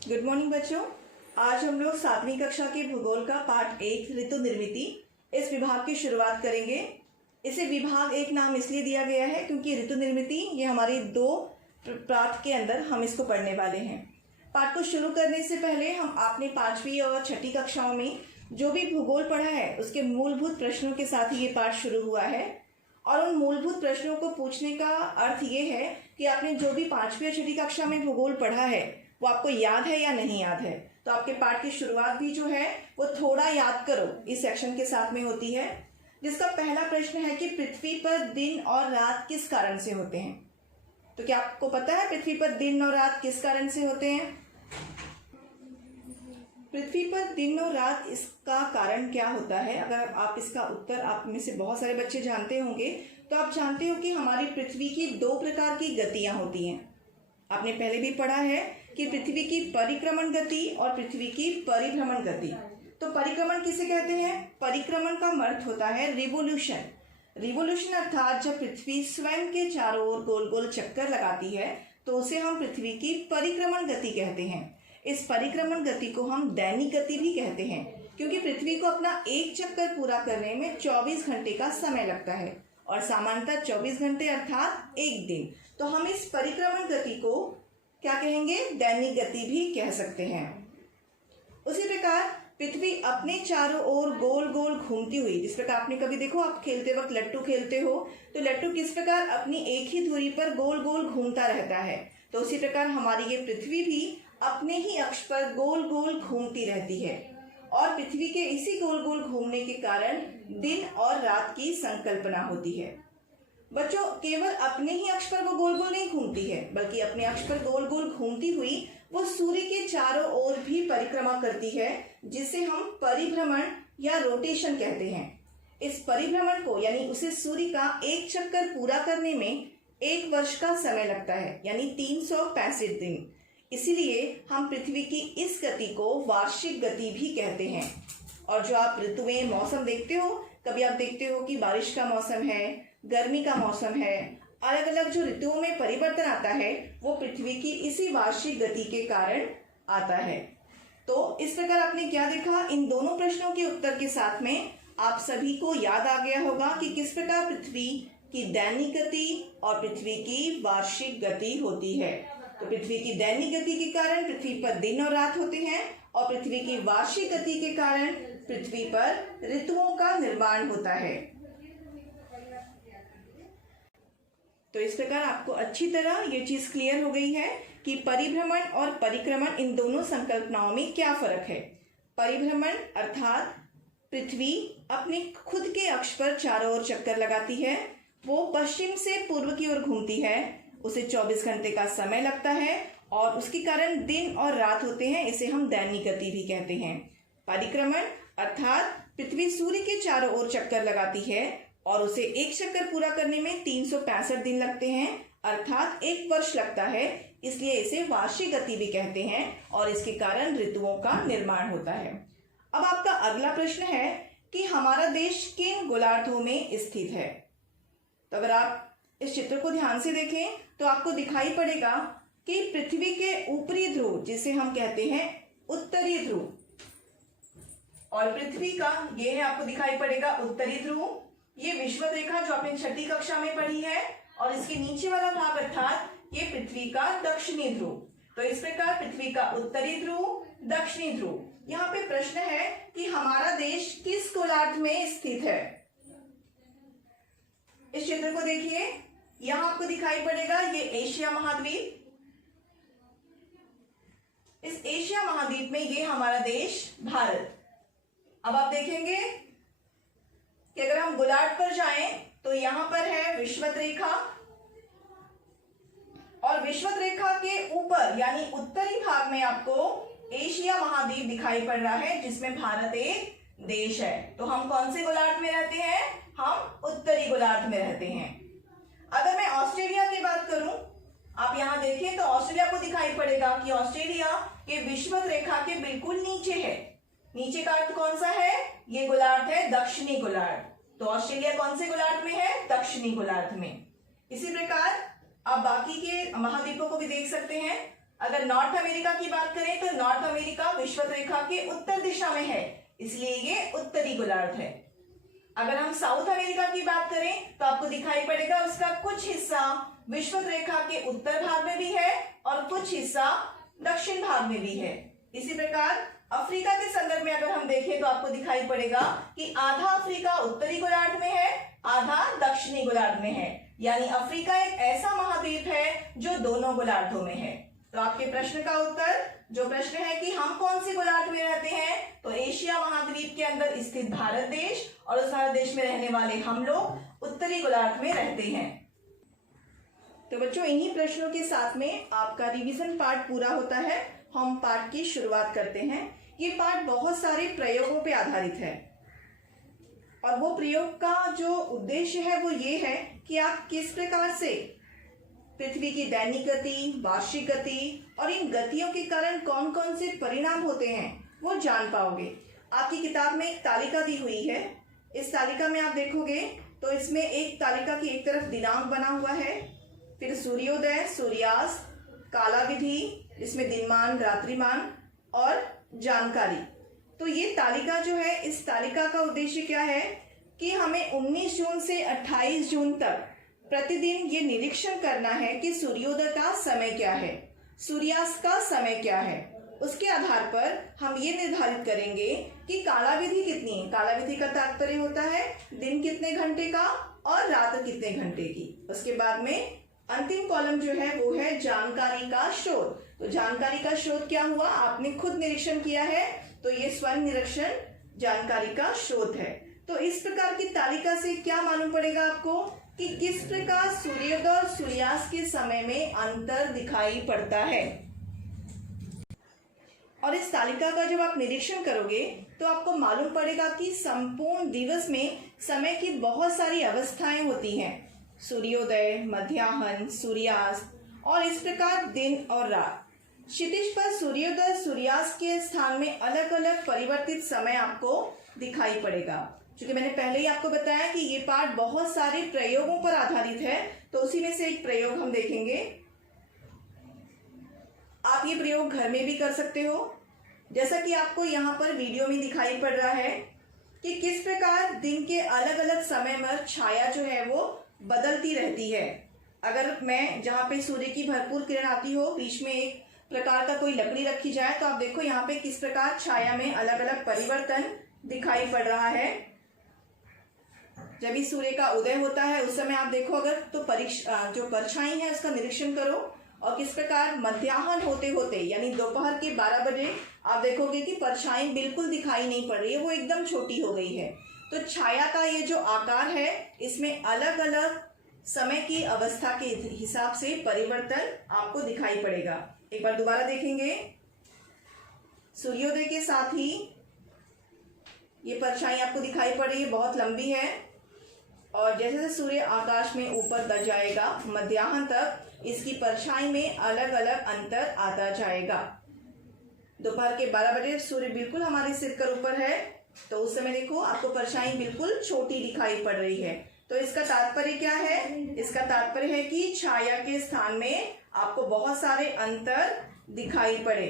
Good morning बच्चों। आज हम लोग 7वीं कक्षा के भूगोल का पाठ 1 ऋतु निर्मिति इस विभाग की शुरुआत करेंगे। इसे विभाग 1 नाम इसलिए दिया गया है क्योंकि ऋतु निर्मिति ये हमारी 2 पाठ के अंदर हम इसको पढ़ने वाले हैं। पाठ को शुरू करने से पहले हम आपने 5वीं और 6ठी कक्षाओं में जो भी भूगोल पढ़ा है उसके मूलभूत प्रश्नों के साथ ही ये पाठ शुरू हुआ है। और उन मूलभूत प्रश्नों को पूछने का अर्थ ये है कि आपने जो भी 5वीं और 6ठी कक्षा में भूगोल पढ़ा है वो आपको याद है या नहीं याद है। तो आपके पाठ की शुरुआत भी जो है वो थोड़ा याद करो इस सेक्शन के साथ में होती है, जिसका पहला प्रश्न है कि पृथ्वी पर दिन और रात किस कारण से होते हैं। तो क्या आपको पता है पृथ्वी पर दिन और रात किस कारण से होते हैं? पृथ्वी पर दिन और रात इसका कारण क्या होता है? अगर आप इसका उत्तर, आप में से बहुत सारे बच्चे जानते होंगे, तो आप जानते हो कि हमारी पृथ्वी की 2 प्रकार की गतियां होती हैं। आपने पहले भी पढ़ा है कि पृथ्वी की परिक्रमण गति और पृथ्वी की परिभ्रमण गति। तो परिक्रमण किसे कहते हैं? परिक्रमण का अर्थ होता है रिवोल्यूशन। रिवोल्यूशन अर्थात जब पृथ्वी स्वयं के चारों ओर गोल गोल चक्कर लगाती है तो उसे हम पृथ्वी की परिक्रमण गति कहते हैं। इस परिक्रमण गति को हम दैनिक गति भी कहते हैं क्योंकि पृथ्वी को अपना एक चक्कर पूरा करने में 24 घंटे का समय लगता है और सामान्यतः 24 घंटे अर्थात एक दिन। तो हम इस परिक्रमण गति को क्या कहेंगे? दैनिक गति भी कह सकते हैं। उसी प्रकार पृथ्वी अपने चारों ओर गोल गोल घूमती हुई, जिस प्रकार आपने कभी देखो, आप खेलते वक्त लट्टू खेलते हो तो लट्टू किस प्रकार अपनी एक ही धुरी पर गोल गोल घूमता रहता है, तो उसी प्रकार हमारी ये पृथ्वी भी अपने ही अक्ष पर गोल गोल घूमती रहती है। और पृथ्वी के इसी गोल गोल घूमने के कारण दिन और रात की संकल्पना होती है। बच्चों, केवल अपने ही अक्ष पर वो गोल गोल नहीं घूमती है, बल्कि अपने अक्ष पर गोल गोल घूमती हुई वो सूर्य के चारों ओर भी परिक्रमा करती है, जिसे हम परिभ्रमण या रोटेशन कहते हैं। इस परिभ्रमण को यानी उसे सूर्य का एक चक्कर पूरा करने में 1 वर्ष का समय लगता है, यानी 365 दिन। इसीलिए हम पृथ्वी की इस गति को वार्षिक गति भी कहते हैं। और जो आप ऋतुएं, मौसम देखते हो, कभी आप देखते हो कि बारिश का मौसम है, गर्मी का मौसम है, अलग अलग जो ऋतुओं में परिवर्तन आता है वो पृथ्वी की इसी वार्षिक गति के कारण आता है। तो इस प्रकार आपने क्या देखा? इन दोनों प्रश्नों के उत्तर के साथ में आप सभी को याद आ गया होगा कि किस प्रकार पृथ्वी की दैनिक गति और पृथ्वी की वार्षिक गति होती है। तो पृथ्वी की दैनिक गति के कारण पृथ्वी पर दिन और रात होते हैं और पृथ्वी की वार्षिक गति के कारण पृथ्वी पर ऋतुओं का निर्माण होता है। तो इस प्रकार आपको अच्छी तरह ये चीज क्लियर हो गई है कि परिभ्रमण और परिक्रमण, इन दोनों संकल्पनाओं में क्या फर्क है। परिभ्रमण अर्थात पृथ्वी अपने खुद के अक्ष पर चारों ओर चक्कर लगाती है, वो पश्चिम से पूर्व की ओर घूमती है, उसे 24 घंटे का समय लगता है और उसके कारण दिन और रात होते हैं, इसे हम दैनिक गति भी कहते हैं। परिक्रमण अर्थात पृथ्वी सूर्य के चारों ओर चक्कर लगाती है और उसे एक चक्कर पूरा करने में 365 दिन लगते हैं, अर्थात 1 वर्ष लगता है, इसलिए इसे वार्षिक गति भी कहते हैं और इसके कारण ऋतुओं का निर्माण होता है। अब आपका अगला प्रश्न है कि हमारा देश किन गोलार्धों में स्थित है। तो अगर आप इस चित्र को ध्यान से देखें तो आपको दिखाई पड़ेगा कि पृथ्वी के ऊपरी ध्रुव, जिसे हम कहते हैं उत्तरी ध्रुव, और पृथ्वी का ये है, आपको दिखाई पड़ेगा उत्तरी ध्रुव। ये विषुवत रेखा जो आपने 6ठी कक्षा में पढ़ी है, और इसके नीचे वाला भाग अर्थात ये पृथ्वी का दक्षिणी ध्रुव। तो इस प्रकार पृथ्वी का उत्तरी ध्रुव, दक्षिणी ध्रुव। यहाँ पे प्रश्न है कि हमारा देश किस गोलार्ध में स्थित है। इस चित्र को देखिए, यहाँ आपको दिखाई पड़ेगा ये एशिया महाद्वीप। इस एशिया महाद्वीप में ये हमारा देश भारत। अब आप देखेंगे कि अगर हम गोलार्ध पर जाएं तो यहां पर है विषुवत रेखा, और विषुवत रेखा के ऊपर यानी उत्तरी भाग में आपको एशिया महाद्वीप दिखाई पड़ रहा है, जिसमें भारत एक देश है। तो हम कौन से गोलार्ध में रहते हैं? हम उत्तरी गोलार्ध में रहते हैं। अगर मैं ऑस्ट्रेलिया की बात करूं, आप यहां देखें तो ऑस्ट्रेलिया को दिखाई पड़ेगा कि ऑस्ट्रेलिया ये विषुवत रेखा के बिल्कुल नीचे है। नीचे का अर्थ कौन सा है? ये गोलार्ध है दक्षिणी गोलार्ध। तो ऑस्ट्रेलिया कौन से गोलार्ध में है? दक्षिणी गोलार्ध में। इसी प्रकार आप बाकी के महाद्वीपों को भी देख सकते हैं। अगर नॉर्थ अमेरिका की बात करें तो नॉर्थ अमेरिका विषुवत रेखा के उत्तर दिशा में है, इसलिए ये उत्तरी गोलार्ध है। अगर हम साउथ अमेरिका की बात करें तो आपको दिखाई पड़ेगा उसका कुछ हिस्सा विषुवत रेखा के उत्तर भाग में भी है और कुछ हिस्सा दक्षिण भाग में भी है। इसी प्रकार अफ्रीका के संदर्भ में अगर हम देखें तो आपको दिखाई पड़ेगा कि आधा अफ्रीका उत्तरी गोलार्ध में है, आधा दक्षिणी गोलार्ध में है, यानी अफ्रीका एक ऐसा महाद्वीप है जो दोनों गोलार्धों में है। तो आपके प्रश्न का उत्तर, जो प्रश्न है कि हम कौन से गोलार्ध में रहते हैं, तो एशिया महाद्वीप के अंदर स्थित भारत देश और उस भारत देश में रहने वाले हम लोग उत्तरी गोलार्ध में रहते हैं। तो बच्चों, इन्हीं प्रश्नों के साथ में आपका रिवीजन पार्ट पूरा होता है। हम पाठ की शुरुआत करते हैं। ये पाठ बहुत सारे प्रयोगों पे आधारित है और वो प्रयोग का जो उद्देश्य है वो ये है कि आप किस प्रकार से पृथ्वी की दैनिक गति, वार्षिक गति और इन गतियों के कारण कौन कौन से परिणाम होते हैं वो जान पाओगे। आपकी किताब में एक तालिका दी हुई है। इस तालिका में आप देखोगे तो इसमें एक तालिका की एक तरफ दिनांक बना हुआ है, फिर सूर्योदय, सूर्यास्त, काला विधि, इसमें दिनमान, रात्रिमान और जानकारी। तो ये तालिका जो है, इस तालिका का उद्देश्य क्या है कि हमें 19 जून से 28 जून तक प्रतिदिन ये निरीक्षण करना है कि सूर्योदय का समय क्या है, सूर्यास्त का समय क्या है। उसके आधार पर हम ये निर्धारित करेंगे कि काला विधि कितनी है। काला विधि का तात्पर्य होता है दिन कितने घंटे का और रात कितने घंटे की। उसके बाद में अंतिम कॉलम जो है वो है जानकारी का शोध। तो जानकारी का शोध क्या हुआ, आपने खुद निरीक्षण किया है, तो ये स्वयं निरीक्षण जानकारी का शोध है। तो इस प्रकार की तालिका से क्या मालूम पड़ेगा आपको कि किस प्रकार सूर्योदय और सूर्यास्त के समय में अंतर दिखाई पड़ता है। और इस तालिका का जब आप निरीक्षण करोगे तो आपको मालूम पड़ेगा कि संपूर्ण दिवस में समय की बहुत सारी अवस्थाएं होती हैं, सूर्योदय, मध्याह्न, सूर्यास्त और इस प्रकार दिन और रात। क्षितिज पर सूर्योदय सूर्यास्त के स्थान में अलग अलग परिवर्तित समय आपको दिखाई पड़ेगा। क्योंकि मैंने पहले ही आपको बताया कि ये पाठ बहुत सारे प्रयोगों पर आधारित है, तो उसी में से एक प्रयोग हम देखेंगे। आप ये प्रयोग घर में भी कर सकते हो, जैसा कि आपको यहाँ पर वीडियो में दिखाई पड़ रहा है कि किस प्रकार दिन के अलग अलग समय में छाया जो है वो बदलती रहती है। अगर मैं जहाँ पे सूर्य की भरपूर किरण आती हो, बीच में एक प्रकार का कोई लकड़ी रखी जाए, तो आप देखो यहाँ पे किस प्रकार छाया में अलग अलग परिवर्तन दिखाई पड़ रहा है। जब भी सूर्य का उदय होता है उस समय आप देखो अगर, तो जो परछाई है उसका निरीक्षण करो और किस प्रकार मध्याह्न होते होते यानी दोपहर के 12 बजे आप देखोगे कि परछाई बिल्कुल दिखाई नहीं पड़ रही है, वो एकदम छोटी हो गई है। तो छाया का ये जो आकार है इसमें अलग अलग समय की अवस्था के हिसाब से परिवर्तन आपको दिखाई पड़ेगा। एक बार दोबारा देखेंगे। सूर्योदय के साथ ही ये परछाई आपको दिखाई पड़ रही है, बहुत लंबी है, और जैसे जैसे सूर्य आकाश में ऊपर तक जाएगा मध्याह्न तक इसकी परछाई में अलग अलग अंतर आता जाएगा। दोपहर के 12 बजे सूर्य बिल्कुल हमारे सिर कर ऊपर है, तो उस समय देखो आपको परछाई बिल्कुल छोटी दिखाई पड़ रही है। तो इसका तात्पर्य क्या है? इसका तात्पर्य है कि छाया के स्थान में आपको बहुत सारे अंतर दिखाई पड़े,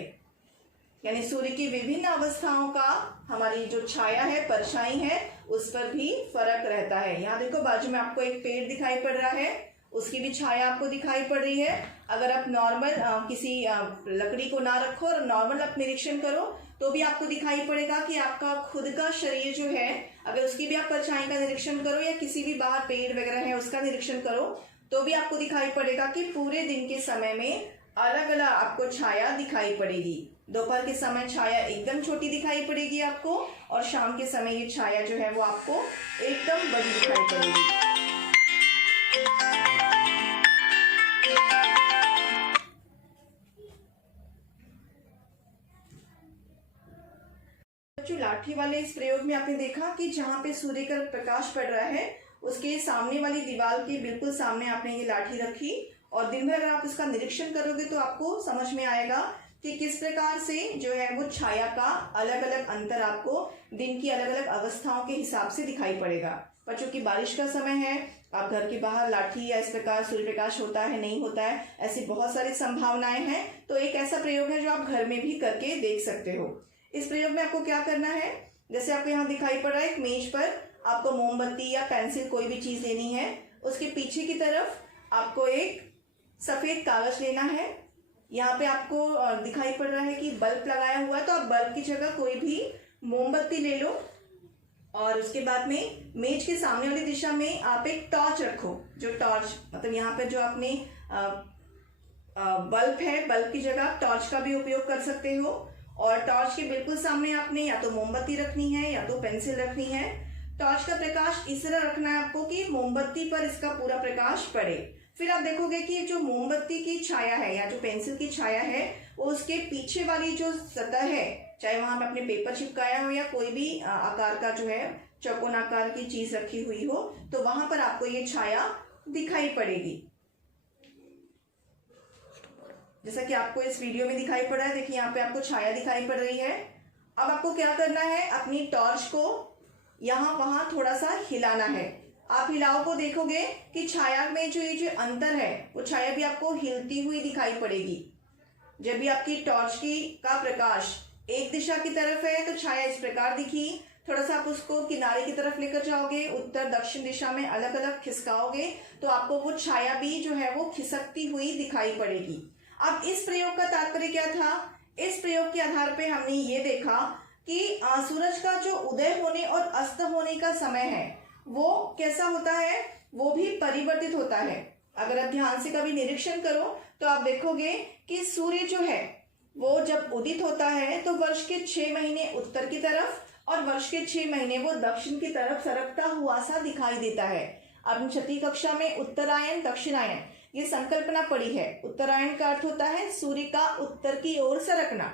यानी सूर्य की विभिन्न अवस्थाओं का हमारी जो छाया है, परछाई है, उस पर भी फर्क रहता है। यहाँ देखो बाजू में आपको एक पेड़ दिखाई पड़ रहा है, उसकी भी छाया आपको दिखाई पड़ रही है। अगर आप नॉर्मल किसी लकड़ी को ना रखो और नॉर्मल आप निरीक्षण करो तो भी आपको दिखाई पड़ेगा कि आपका खुद का शरीर जो है, अगर उसकी भी आप परछाई का निरीक्षण करो या किसी भी बाहर पेड़ वगैरह है उसका निरीक्षण करो तो भी आपको दिखाई पड़ेगा कि पूरे दिन के समय में अलग अलग आपको छाया दिखाई पड़ेगी। दोपहर के समय छाया एकदम छोटी दिखाई पड़ेगी आपको, और शाम के समय ये छाया जो है वो आपको एकदम बड़ी दिखाई पड़ेगी। बच्चों, लाठी वाले इस प्रयोग में आपने देखा कि जहाँ पे सूर्य का प्रकाश पड़ रहा है उसके सामने वाली दीवार के बिल्कुल सामने आपने ये लाठी रखी, और दिन भर अगर आप उसका निरीक्षण करोगे तो आपको समझ में आएगा कि किस प्रकार से जो है वो छाया का अलग अलग अंतर आपको दिन की अलग अलग अवस्थाओं के हिसाब से दिखाई पड़ेगा। बच्चों की बारिश का समय है, आप घर के बाहर लाठी या इस प्रकार सूर्य प्रकाश होता है नहीं होता है, ऐसी बहुत सारी संभावनाएं हैं। तो एक ऐसा प्रयोग है जो आप घर में भी करके देख सकते हो। इस प्रयोग में आपको क्या करना है, जैसे आपको यहाँ दिखाई पड़ रहा है, एक मेज पर आपको मोमबत्ती या पेंसिल कोई भी चीज लेनी है। उसके पीछे की तरफ आपको एक सफेद कागज लेना है। यहाँ पे आपको दिखाई पड़ रहा है कि बल्ब लगाया हुआ है, तो आप बल्ब की जगह कोई भी मोमबत्ती ले लो और उसके बाद में मेज के सामने वाली दिशा में आप एक टॉर्च रखो। जो टॉर्च मतलब यहाँ पे जो आपने बल्ब है, बल्ब की जगह टॉर्च का भी उपयोग कर सकते हो। और टॉर्च के बिल्कुल सामने आपने या तो मोमबत्ती रखनी है या तो पेंसिल रखनी है। टॉर्च का प्रकाश इस तरह रखना है आपको कि मोमबत्ती पर इसका पूरा प्रकाश पड़े। फिर आप देखोगे कि जो मोमबत्ती की छाया है या जो पेंसिल की छाया है वो उसके पीछे वाली जो सतह है, चाहे वहां पे आपने पेपर चिपकाया हो या कोई भी आकार का जो है चौकोन आकार की चीज रखी हुई हो, तो वहां पर आपको ये छाया दिखाई पड़ेगी। जैसा कि आपको इस वीडियो में दिखाई पड़ रहा है, देखिए यहाँ पे आपको छाया दिखाई पड़ रही है। अब आपको क्या करना है, अपनी टॉर्च को यहाँ वहां थोड़ा सा हिलाना है। आप हिलाओ को देखोगे कि छाया में जो ये जो अंतर है वो छाया भी आपको हिलती हुई दिखाई पड़ेगी। जब भी आपकी टॉर्च का प्रकाश एक दिशा की तरफ है तो छाया इस प्रकार दिखी। थोड़ा सा आप उसको किनारे की तरफ लेकर जाओगे, उत्तर दक्षिण दिशा में अलग अलग खिसकाओगे तो आपको वो छाया भी जो है वो खिसकती हुई दिखाई पड़ेगी। अब इस प्रयोग का तात्पर्य क्या था, इस प्रयोग के आधार पे हमने ये देखा कि सूरज का जो उदय होने और अस्त होने का समय है वो कैसा होता है, वो भी परिवर्तित होता है। अगर आप ध्यान से कभी निरीक्षण करो तो आप देखोगे कि सूर्य जो है वो जब उदित होता है तो वर्ष के 6 महीने उत्तर की तरफ और वर्ष के 6 महीने वो दक्षिण की तरफ सरकता हुआ सा दिखाई देता है। अब छठी कक्षा में उत्तरायण दक्षिणायन ये संकल्पना पड़ी है। उत्तरायण का अर्थ होता है सूर्य का उत्तर की ओर सरकना।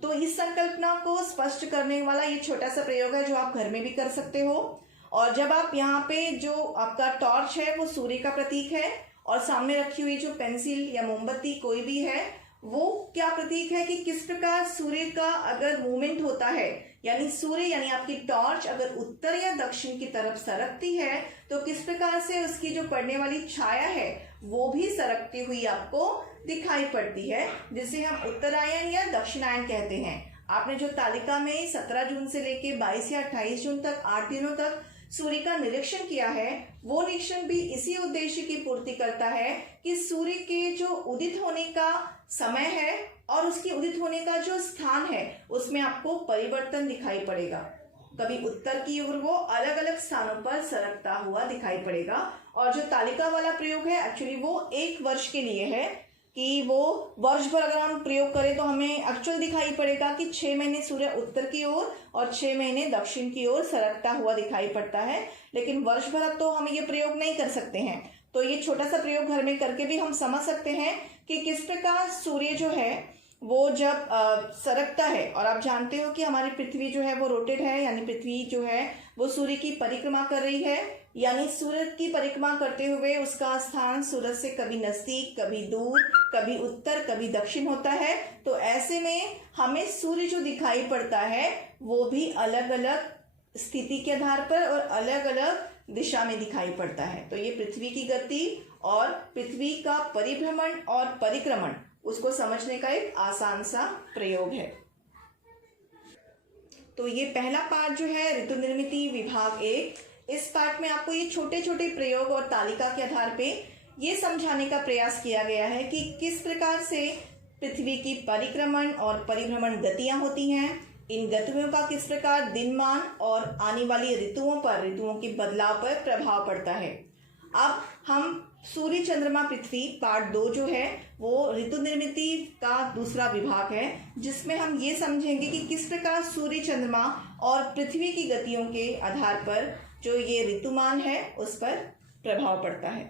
तो इस संकल्पना को स्पष्ट करने वाला ये छोटा सा प्रयोग है जो आप घर में भी कर सकते हो। और जब आप यहाँ पे जो आपका टॉर्च है वो सूर्य का प्रतीक है और सामने रखी हुई जो पेंसिल या मोमबत्ती कोई भी है वो क्या प्रतीक है कि किस प्रकार सूर्य का अगर मूवमेंट होता है, यानी सूर्य यानी आपकी टॉर्च अगर उत्तर या दक्षिण की तरफ सरकती है तो किस प्रकार से उसकी जो पड़ने वाली छाया है वो भी सरकती हुई आपको दिखाई पड़ती है, जिसे हम उत्तरायण या दक्षिणायन कहते हैं। आपने जो तालिका में 17 जून से लेके 22 या 28 जून तक 8 दिनों तक सूर्य का निरीक्षण किया है, वो निरीक्षण भी इसी उद्देश्य की पूर्ति करता है कि सूर्य के जो उदित होने का समय है और उसकी उदित होने का जो स्थान है उसमें आपको परिवर्तन दिखाई पड़ेगा। कभी उत्तर की ओर वो अलग अलग स्थानों पर सरकता हुआ दिखाई पड़ेगा। और जो तालिका वाला प्रयोग है एक्चुअली वो 1 वर्ष के लिए है कि वो वर्ष भर अगर हम प्रयोग करें तो हमें एक्चुअल दिखाई पड़ेगा कि 6 महीने सूर्य उत्तर की ओर और 6 महीने दक्षिण की ओर सरकता हुआ दिखाई पड़ता है। लेकिन वर्ष भर तो हम ये प्रयोग नहीं कर सकते हैं। तो ये छोटा सा प्रयोग घर में करके भी हम समझ सकते हैं कि किस प्रकार सूर्य जो है वो जब सरकता है। और आप जानते हो कि हमारी पृथ्वी जो है वो रोटेट है, यानी पृथ्वी जो है वो सूर्य की परिक्रमा कर रही है, यानी सूर्य की परिक्रमा करते हुए उसका स्थान सूरज से कभी नजदीक कभी दूर, कभी उत्तर कभी दक्षिण होता है। तो ऐसे में हमें सूर्य जो दिखाई पड़ता है वो भी अलग अलग स्थिति के आधार पर और अलग अलग दिशा में दिखाई पड़ता है। तो ये पृथ्वी की गति और पृथ्वी का परिभ्रमण और परिक्रमण उसको समझने का एक आसान सा प्रयोग है। तो ये पहला पार्ट जो है ऋतु निर्मिति विभाग 1, इस पार्ट में आपको ये छोटे छोटे प्रयोग और तालिका के आधार पे ये समझाने का प्रयास किया गया है कि किस प्रकार से पृथ्वी की परिक्रमण और परिभ्रमण गतियां होती हैं, इन गतियों का किस प्रकार दिनमान और आने वाली ऋतुओं पर, ऋतुओं के बदलाव पर प्रभाव पड़ता है। अब हम सूर्य चंद्रमा पृथ्वी पार्ट 2 जो है वो ऋतु निर्मिति का दूसरा विभाग है, जिसमें हम ये समझेंगे कि किस प्रकार सूर्य चंद्रमा और पृथ्वी की गतियों के आधार पर जो ये ऋतुमान है उस पर प्रभाव पड़ता है।